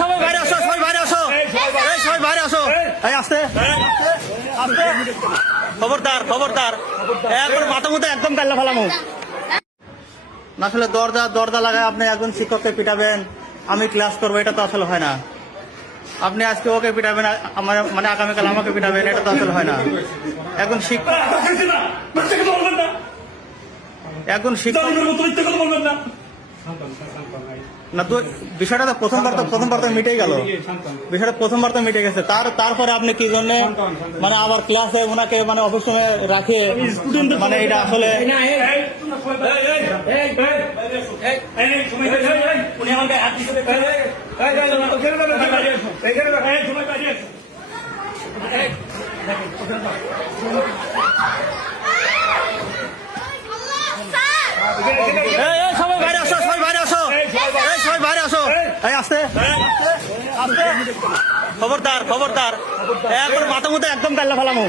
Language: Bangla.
সবাই বাইরে আসো, সবাই বাইরে আসো, সবাই বাইরে আসো। এই আসতে আসতে, খবরদার খবরদার, একবার মাথা মতো একদম কাল্লা ফেলামো। আসলে দরজা দরজা লাগায় আপনি একজন শিক্ষককে পিটাবেন, আমি ক্লাস করবো, এটা তো আসলে হয় না। আপনি আজকে ওকে পিটাবেন, আমার মানে আগামীকাল আমাকে পিটাবেন, এটা তো আসলে হয় না। একজন শিক্ষক না তো, বিষয়টা তো প্রথমবার তো মিটেই গেল, বিষয়টা প্রথমবার তো মিটে গেছে। তারপরে আপনি কি জন্য মানে আবার ক্লাসে ওনাকে মানে অফিস সময় রাখে, মানে এটা আসলে সবাই বাইরে আসো, সবাই বাইরে আসো, সবাই বাইরে আসো। এই আসতে আসতে, খবরদার খবরদার, একবার মাথা মতো একদম কাল্লা ফেলামো।